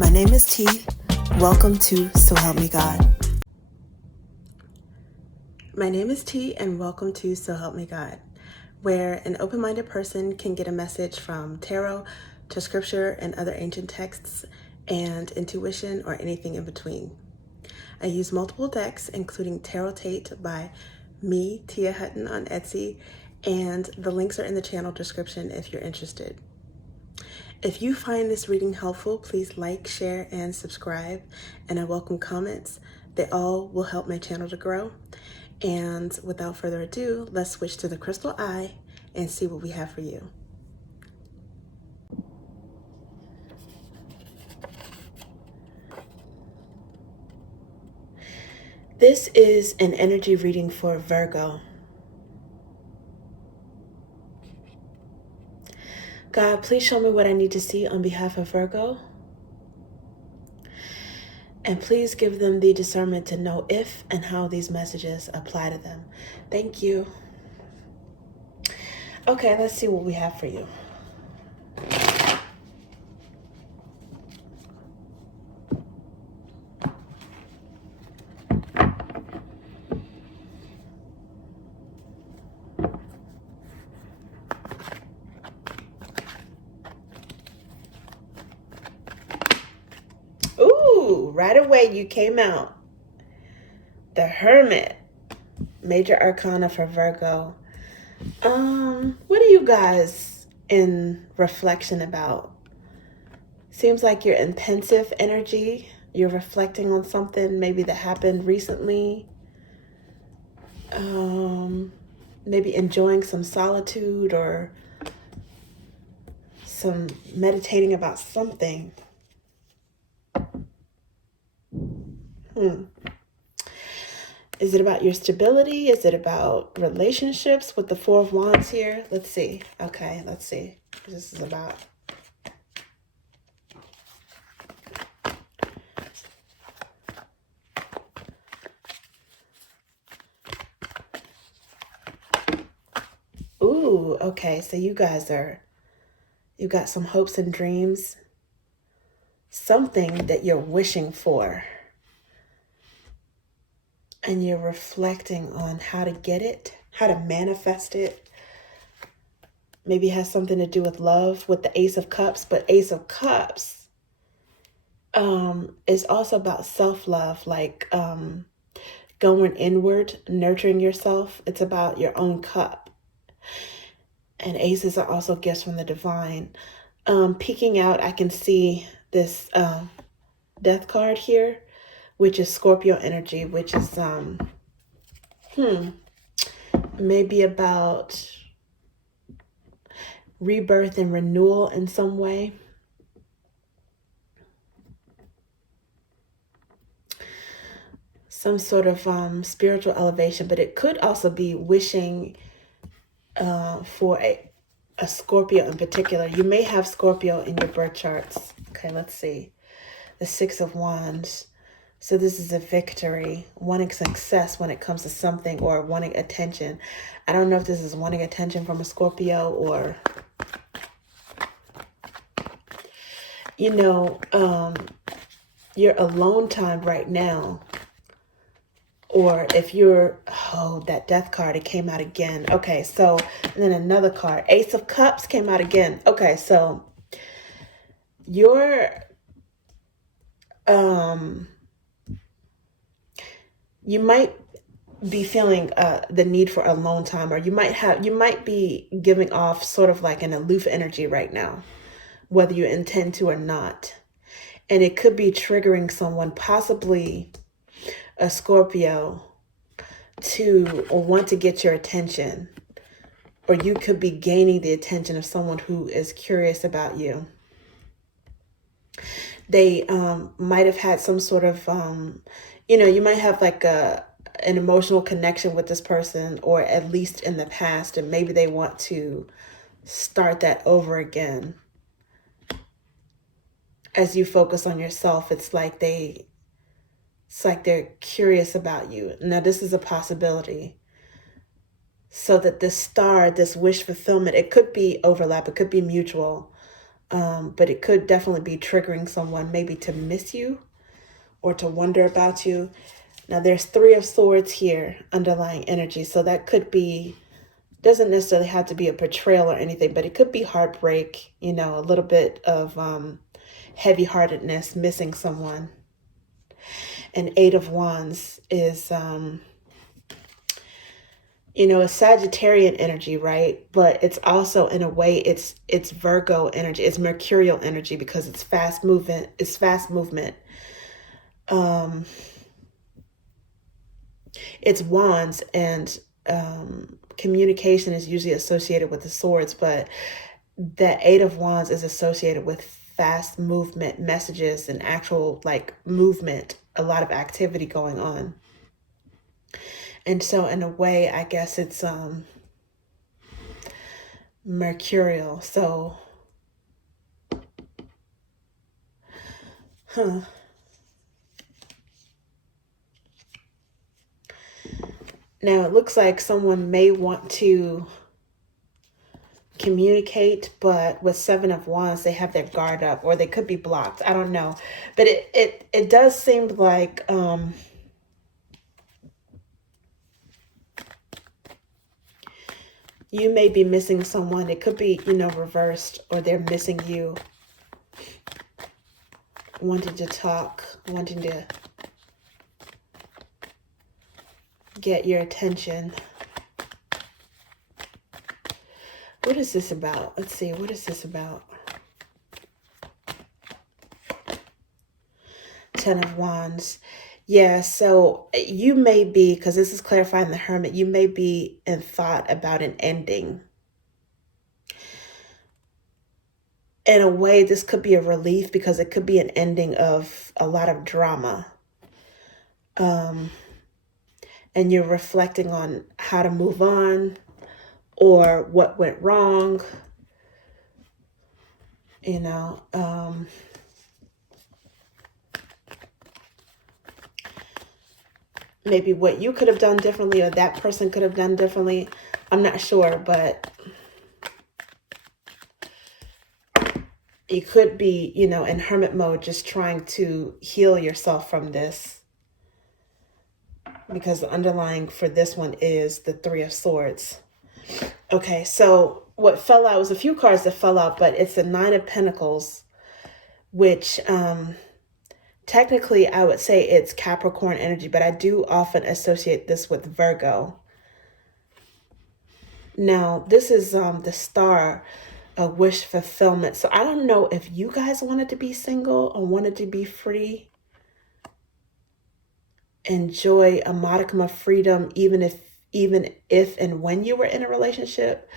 My name is T. Welcome to So Help Me God. My name is T, and welcome to So Help Me God, where an open-minded person can get a message from tarot to scripture and other ancient texts and intuition or anything in between. I use multiple decks, including Tarot Tate by me, Tia Hutton, on Etsy, and the links are in the channel description if you're interested. If you find this reading helpful, please like, share, and subscribe, and I welcome comments. They all will help my channel to grow. And without further ado, let's switch to the crystal eye and see what we have for you. This is an energy reading for Virgo. God, please show me what I need to see on behalf of Virgo. And please give them the discernment to know if and how these messages apply to them. Thank you. Okay, let's see what we have for you. Ooh, right away you came out. The Hermit. Major Arcana for Virgo. What are you guys in reflection about? Seems like you're in pensive energy. You're reflecting on something maybe that happened recently. Maybe enjoying some solitude or some meditating about something. Is it about your stability? Is it about relationships with the Four of Wands here? Let's see. Okay, let's see what this is about. Ooh, okay, so you got some hopes and dreams. Something that you're wishing for. And you're reflecting on how to get it, how to manifest it. Maybe it has something to do with love, with the Ace of Cups, but Ace of Cups is also about self-love, like going inward, nurturing yourself. It's about your own cup. And aces are also gifts from the divine. Peeking out, I can see this death card here, which is Scorpio energy, which is maybe about rebirth and renewal in some way. Some sort of spiritual elevation, but it could also be wishing for a Scorpio in particular. You may have Scorpio in your birth charts. Okay, let's see. The Six of Wands. So this is a victory, wanting success when it comes to something or wanting attention. I don't know if this is wanting attention from a Scorpio or, your alone time right now. Or if you're, that death card, it came out again. Okay, so, and then another card, Ace of Cups came out again. Okay, so you're, you might be feeling the need for alone time, or you might be giving off sort of like an aloof energy right now, whether you intend to or not. And it could be triggering someone, possibly a Scorpio, to or want to get your attention, or you could be gaining the attention of someone who is curious about you. They might have had some sort of, you might have like an emotional connection with this person, or at least in the past, and maybe they want to start that over again. As you focus on yourself, it's like they're curious about you. Now, this is a possibility. So that this star, this wish fulfillment, it could be overlap, it could be mutual. But it could definitely be triggering someone maybe to miss you or to wonder about you. Now there's Three of Swords here, underlying energy. So that could be, doesn't necessarily have to be a betrayal or anything, but it could be heartbreak, a little bit of heavy-heartedness, missing someone. And Eight of Wands is, a Sagittarian energy, right? But it's also, in a way, it's Virgo energy. It's Mercurial energy because it's fast movement. It's fast movement. It's wands, and communication is usually associated with the swords, but the Eight of Wands is associated with fast movement, messages, and actual movement, a lot of activity going on. And so in a way, I guess it's mercurial. So now it looks like someone may want to communicate, but with Seven of Wands, they have their guard up, or they could be blocked. I don't know. But it does seem like you may be missing someone. It could be, reversed, or they're missing you, wanting to talk, wanting to get your attention. What is this about? Let's see. What is this about? Ten of Wands. Yeah, so you may be, because this is clarifying the Hermit, you may be in thought about an ending. In a way, this could be a relief because it could be an ending of a lot of drama. And you're reflecting on how to move on or what went wrong. Maybe what you could have done differently or that person could have done differently. I'm not sure, but you could be, in hermit mode, just trying to heal yourself from this. Because the underlying for this one is the Three of Swords. Okay, so what fell out was a few cards that fell out, but it's the Nine of Pentacles, which technically I would say it's Capricorn energy, but I do often associate this with Virgo. Now, this is the Star of wish fulfillment. So I don't know if you guys wanted to be single or wanted to be free. Enjoy a modicum of freedom, even if and when you were in a relationship.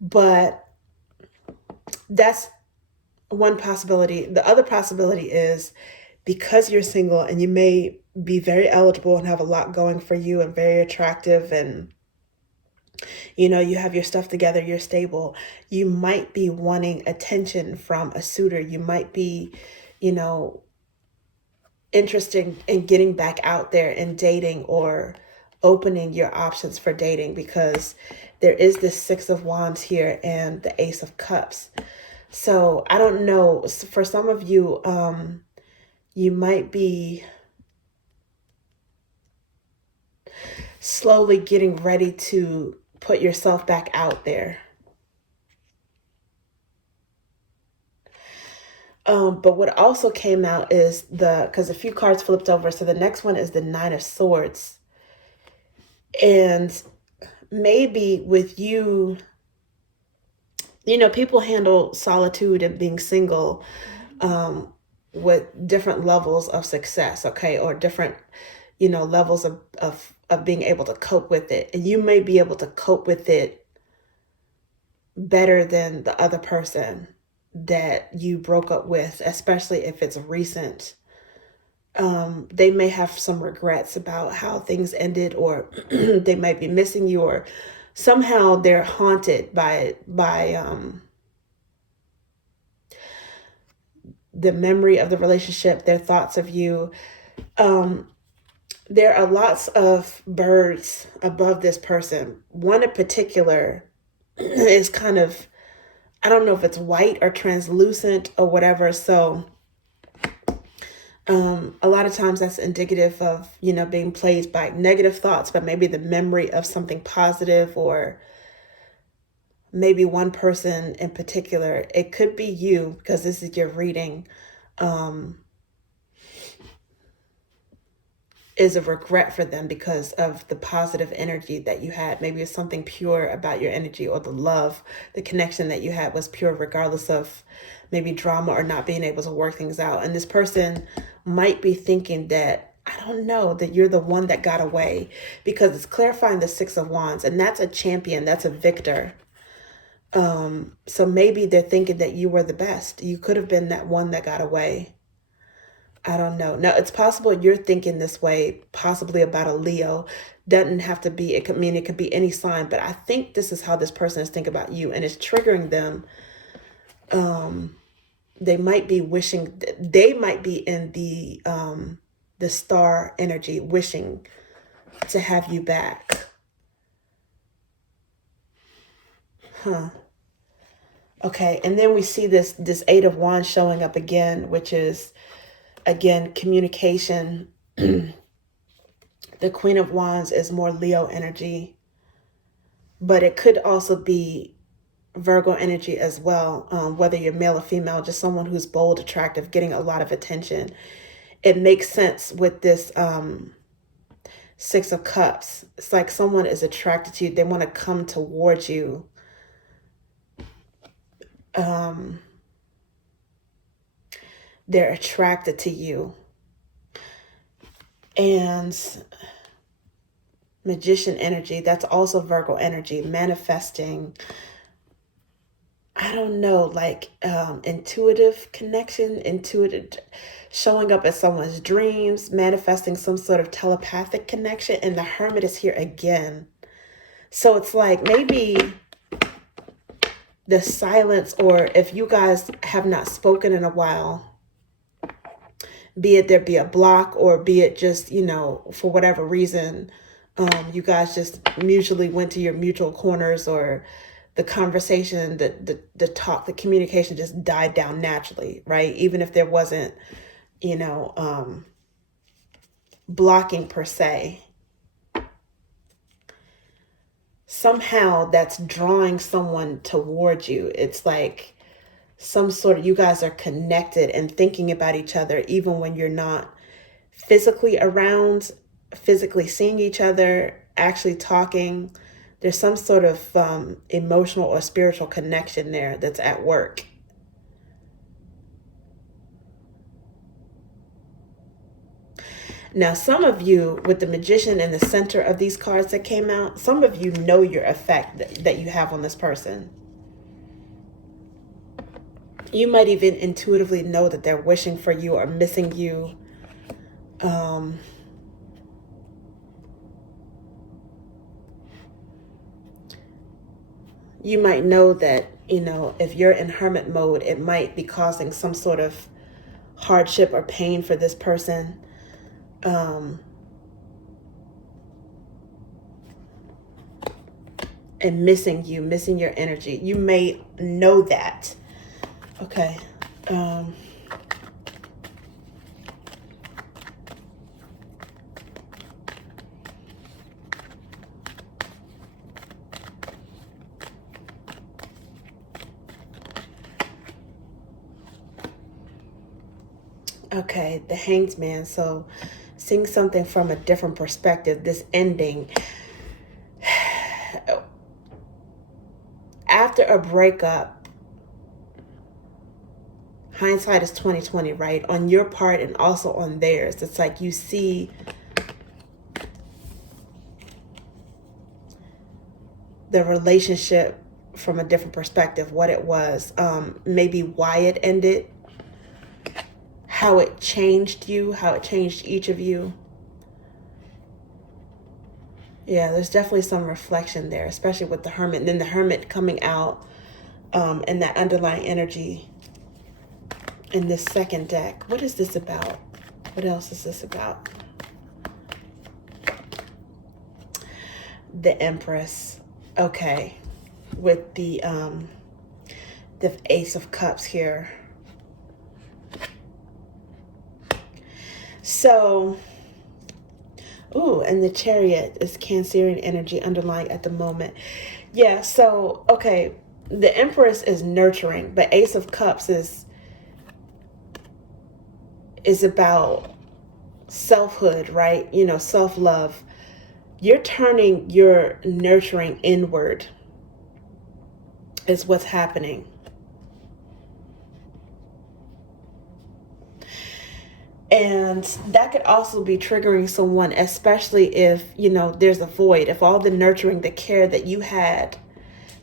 But that's one possibility. The other possibility is because you're single and you may be very eligible and have a lot going for you and very attractive, and you have your stuff together, you're stable, you might be wanting attention from a suitor. You might be, interested in getting back out there and dating, or opening your options for dating, because there is this Six of Wands here and the Ace of Cups. So I don't know, for some of you, you might be slowly getting ready to put yourself back out there. But what also came out is because a few cards flipped over. So the next one is the Nine of Swords. And maybe with you, people handle solitude and being single with different levels of success, okay? Or different, levels of being able to cope with it. And you may be able to cope with it better than the other person that you broke up with, especially if it's recent. They may have some regrets about how things ended, or they might be missing you, or somehow they're haunted by the memory of the relationship, their thoughts of you. There are lots of birds above this person. One in particular is kind of I don't know if it's white or translucent or whatever. So a lot of times that's indicative of, being plagued by negative thoughts, but maybe the memory of something positive, or maybe one person in particular. It could be you, because this is your reading, is a regret for them because of the positive energy that you had. Maybe it's something pure about your energy, or the love, the connection that you had was pure, regardless of maybe drama or not being able to work things out. And this person might be thinking that, I don't know, that you're the one that got away, because it's clarifying the Six of Wands, and that's a champion, that's a victor. So maybe they're thinking that you were the best. You could have been that one that got away. I don't know. Now, it's possible you're thinking this way, possibly about a Leo. Doesn't have to be, it could be any sign, but I think this is how this person is thinking about you, and it's triggering them. They might be wishing, they might be in the star energy, wishing to have you back. Okay, and then we see this Eight of Wands showing up again, which is, again, communication. The Queen of Wands is more Leo energy, but it could also be Virgo energy as well, whether you're male or female, just someone who's bold, attractive, getting a lot of attention. It makes sense with this Six of Cups. It's like someone is attracted to you. They want to come towards you. They're attracted to you. And Magician energy, that's also Virgo energy, manifesting, I don't know, like intuitive connection, intuitive, showing up as someone's dreams, manifesting some sort of telepathic connection. And the Hermit is here again. So it's like maybe the silence, or if you guys have not spoken in a while, be it there be a block, or be it just, for whatever reason, you guys just mutually went to your mutual corners, or the conversation, the talk, the communication just died down naturally, right? Even if there wasn't, blocking per se. Somehow that's drawing someone towards you. It's like some sort of, you guys are connected and thinking about each other, even when you're not physically around, physically seeing each other, actually talking. There's some sort of emotional or spiritual connection there that's at work. Now, some of you, with the Magician in the center of these cards that came out, some of you know your effect that you have on this person. You might even intuitively know that they're wishing for you or missing you. You might know that, if you're in hermit mode, it might be causing some sort of hardship or pain for this person. And missing you, missing your energy. You may know that. Okay. Okay, the Hanged Man. So seeing something from a different perspective, this ending. After a breakup, hindsight is 20/20, right? On your part and also on theirs. It's like you see the relationship from a different perspective, what it was, maybe why it ended, how it changed you, how it changed each of you. Yeah, there's definitely some reflection there, especially with the Hermit. And then the Hermit coming out and that underlying energy in this second deck. What is this about? What else is this about? The Empress. Okay. With the the Ace of Cups here. So, ooh, and the Chariot is Cancerian energy underlying at the moment. Yeah, so, okay, the Empress is nurturing, but Ace of Cups is about selfhood, right? You know, self-love. You're turning your nurturing inward is what's happening. And that could also be triggering someone, especially if, you know, there's a void. If all the nurturing, the care that you had,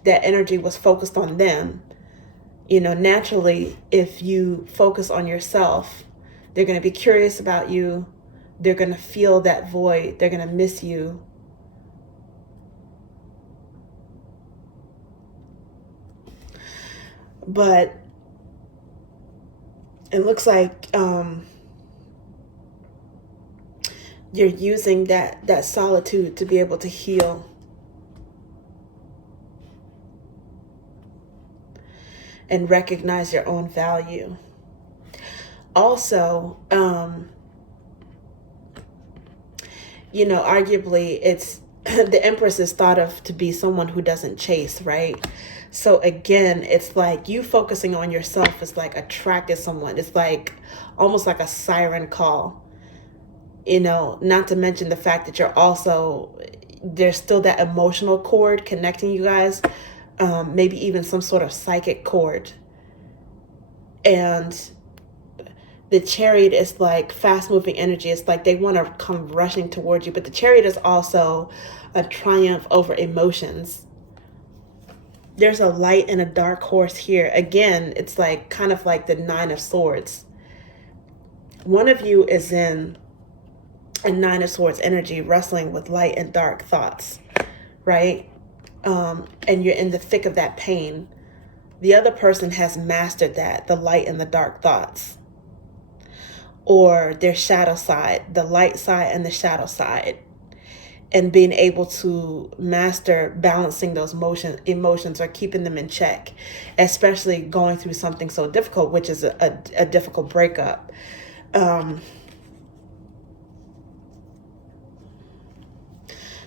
that energy was focused on them, you know, naturally, if you focus on yourself, they're going to be curious about you. They're going to feel that void. They're going to miss you. But it looks like you're using that solitude to be able to heal. And recognize your own value. Also, you know, arguably it's the Empress is thought of to be someone who doesn't chase, right? So again, it's like you focusing on yourself is like attracting someone. It's like almost like a siren call. You know, not to mention the fact that you're also, there's still that emotional cord connecting you guys, maybe even some sort of psychic cord. And the Chariot is like fast moving energy. It's like they want to come rushing towards you, but the Chariot is also a triumph over emotions. There's a light and a dark horse here. Again, it's like kind of like the Nine of Swords. One of you is in a Nine of Swords energy, wrestling with light and dark thoughts, right? And you're in the thick of that pain. The other person has mastered that, the light and the dark thoughts, or their shadow side, the light side and the shadow side, and being able to master balancing those emotions or keeping them in check, especially going through something so difficult, which is a difficult breakup.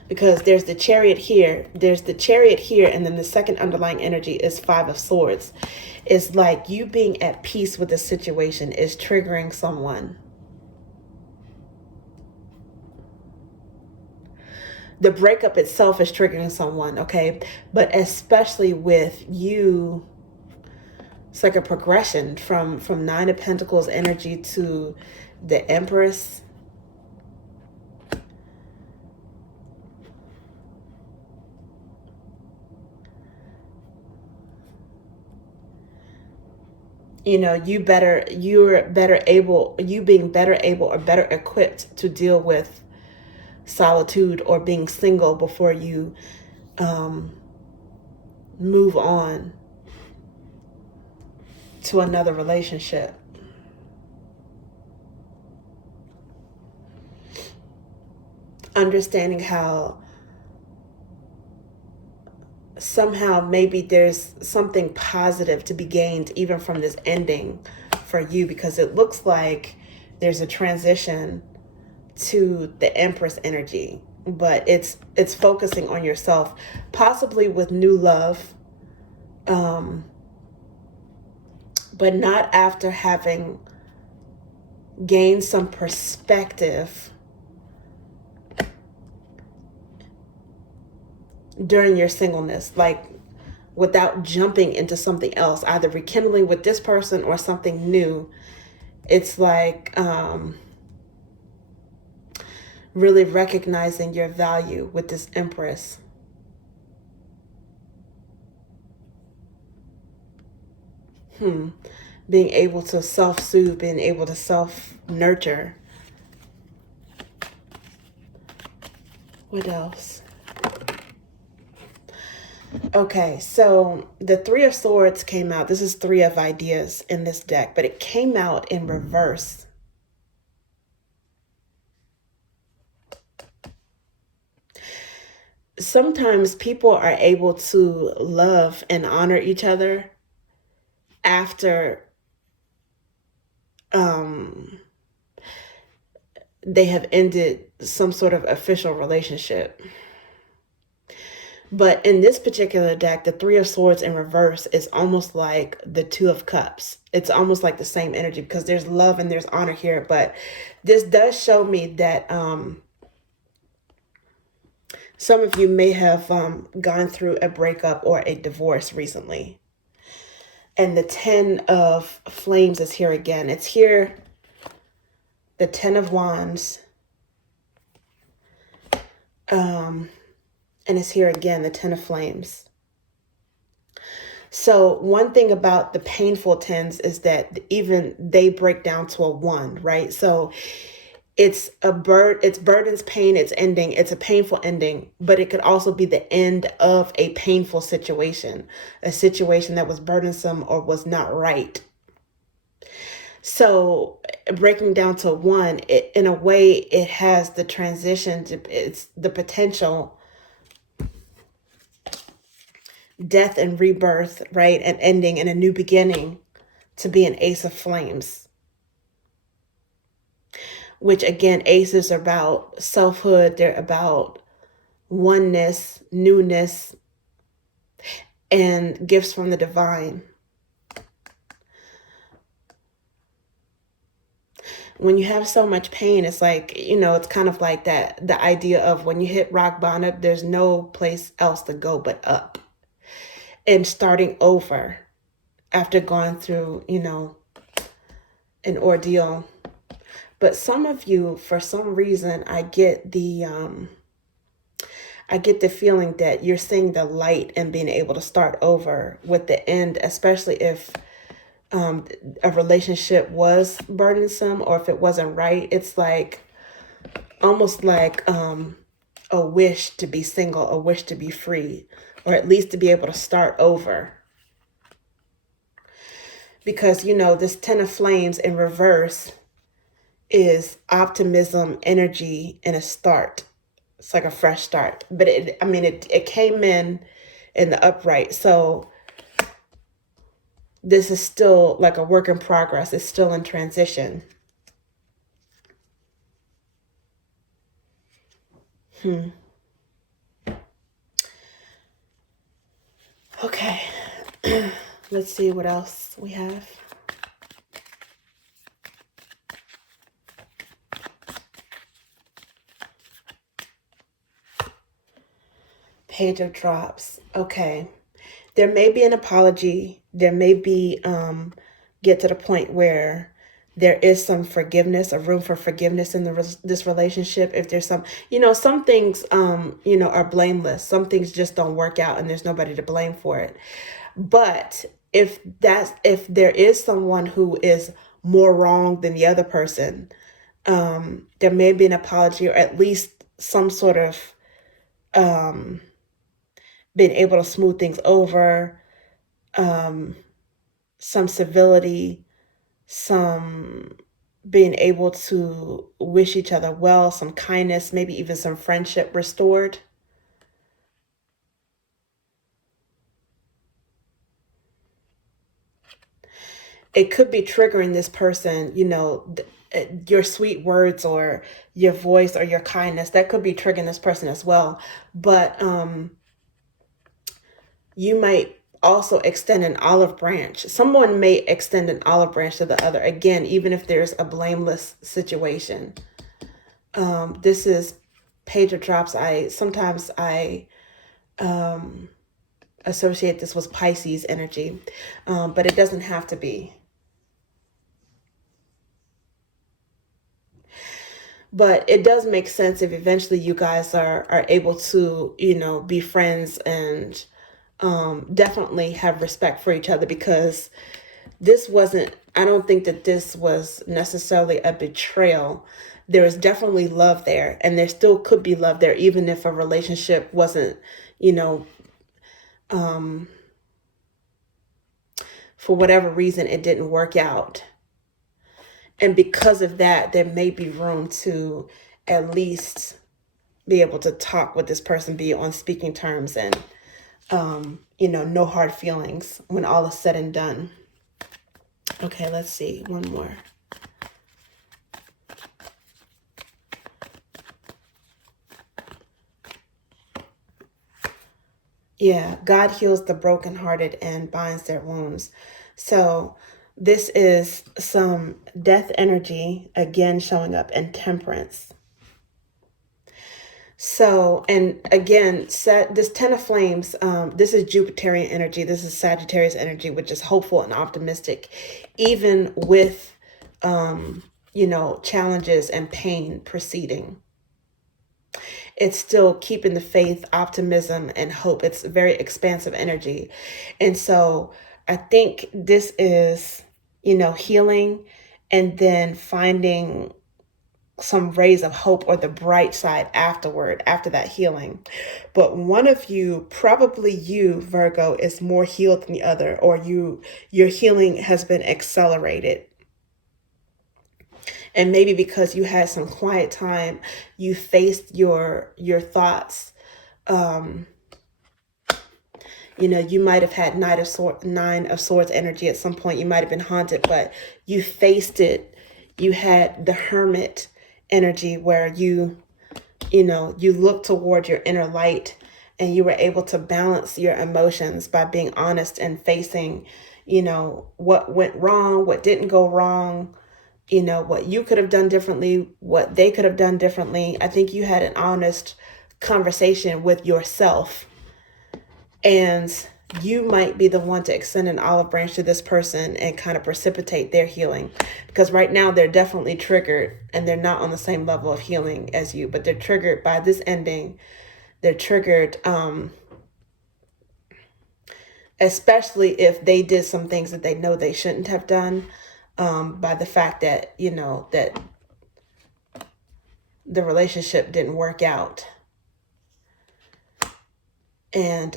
Because there's the Chariot here, and then the second underlying energy is Five of Swords. It's like you being at peace with the situation is triggering someone. The breakup itself is triggering someone, okay? But especially with you, it's like a progression from Nine of Pentacles energy to the Empress. You know, you being better able or better equipped to deal with solitude or being single before you move on to another relationship. Understanding how somehow maybe there's something positive to be gained even from this ending for you, because it looks like there's a transition to the Empress energy, but it's focusing on yourself, possibly with new love, but not after having gained some perspective during your singleness, like without jumping into something else, either rekindling with this person or something new. It's like really recognizing your value with this Empress. Being able to self-soothe, being able to self-nurture. What else? Okay, so the Three of Swords came out. This is Three of Ideas in this deck, but it came out in reverse. Sometimes people are able to love and honor each other after they have ended some sort of official relationship. But in this particular deck, the Three of Swords in reverse is almost like the Two of Cups. It's almost like the same energy because there's love and there's honor here. But this does show me that some of you may have gone through a breakup or a divorce recently. And the Ten of Flames is here again. It's here, the Ten of Wands. And it's here again, the Ten of Flames. So one thing about the painful tens is that even they break down to a 1, right? So it's burdens, pain, it's ending. It's a painful ending, but it could also be the end of a painful situation, a situation that was burdensome or was not right. So breaking down to 1, in a way, it has the transition to, it's the potential death and rebirth, right? An ending and a new beginning to be an Ace of Flames. Which again, aces are about selfhood. They're about oneness, newness, and gifts from the divine. When you have so much pain, it's like, it's kind of like that, the idea of when you hit rock bottom, there's no place else to go but up. And starting over after going through, an ordeal. But some of you, for some reason, I get the feeling that you're seeing the light and being able to start over with the end, especially if a relationship was burdensome or if it wasn't right. It's like almost like a wish to be single, a wish to be free, or at least to be able to start over. Because, this Ten of Flames in reverse is optimism, energy, and a start. It's like a fresh start. But it came in the upright. So this is still like a work in progress. It's still in transition. Okay. Let's see what else we have. Page of Drops. Okay. There may be an apology. There may be get to the point where there is some forgiveness, a room for forgiveness in this relationship. If there's some things are blameless. Some things just don't work out and there's nobody to blame for it. But if there is someone who is more wrong than the other person, there may be an apology or at least some sort of being able to smooth things over, some civility, some being able to wish each other well, some kindness, maybe even some friendship restored. It could be triggering this person, your sweet words or your voice or your kindness. That could be triggering this person as well. But you might also extend an olive branch. Someone may extend an olive branch to the other. Again, even if there's a blameless situation. This is Page of Drops. Sometimes I associate this with Pisces energy, but it doesn't have to be. But it does make sense if eventually you guys are able to, be friends and definitely have respect for each other, because I don't think that this was necessarily a betrayal. There is definitely love there, and there still could be love there, even if a relationship wasn't, for whatever reason, it didn't work out. And because of that, there may be room to at least be able to talk with this person, be on speaking terms, and, no hard feelings when all is said and done. Okay, let's see. One more. Yeah, God heals the brokenhearted and binds their wounds. So this is some death energy again showing up, and temperance. So, and again, this Ten of Flames, this is Jupiterian energy. This is Sagittarius energy, which is hopeful and optimistic, even with, challenges and pain preceding. It's still keeping the faith, optimism, and hope. It's very expansive energy. And so I think this is, healing and then finding some rays of hope or the bright side after that healing. But one of you, probably you, Virgo, is more healed than the other, or your healing has been accelerated. And maybe because you had some quiet time, you faced your thoughts. You might have had Nine of Swords energy at some point. You might have been haunted, but you faced it. You had the Hermit energy where you look toward your inner light, and you were able to balance your emotions by being honest and facing, what went wrong, what didn't go wrong, what you could have done differently, what they could have done differently. I think you had an honest conversation with yourself, and you might be the one to extend an olive branch to this person and kind of precipitate their healing, because right now they're definitely triggered and they're not on the same level of healing as you, but they're triggered by this ending. They're triggered, especially if they did some things that they know they shouldn't have done, by the fact that, that the relationship didn't work out. And,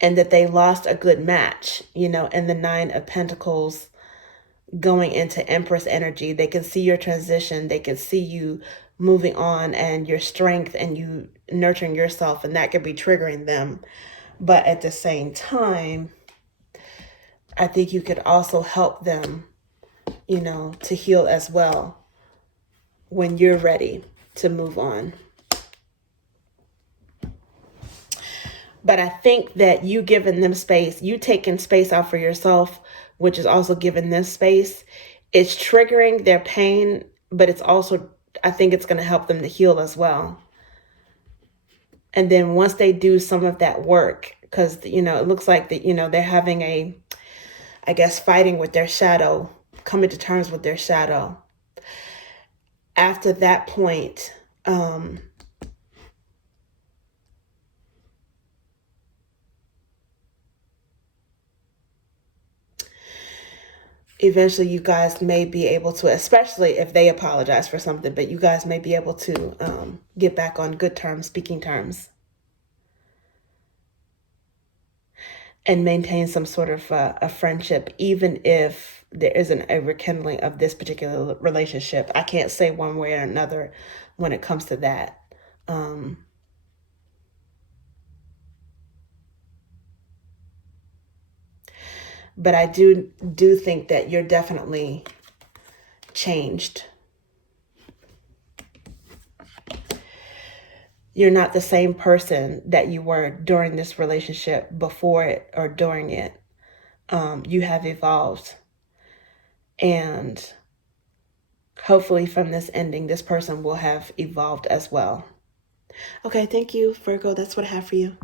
and that they lost a good match, and the Nine of Pentacles going into Empress energy. They can see your transition. They can see you moving on and your strength and you nurturing yourself, and that could be triggering them. But at the same time, I think you could also help them, to heal as well when you're ready to move on. But I think that you giving them space, you taking space out for yourself, which is also giving them space, it's triggering their pain, but it's also, I think it's going to help them to heal as well. And then once they do some of that work, because, it looks like that, they're having fighting with their shadow, coming to terms with their shadow. After that point, eventually you guys may be able to, especially if they apologize for something, but you guys may be able to get back on good terms, speaking terms, and maintain some sort of a friendship, even if there isn't a rekindling of this particular relationship. I can't say one way or another when it comes to that. But I do think that you're definitely changed. You're not the same person that you were during this relationship, before it or during it. You have evolved. And hopefully from this ending, this person will have evolved as well. Okay, thank you, Virgo. That's what I have for you.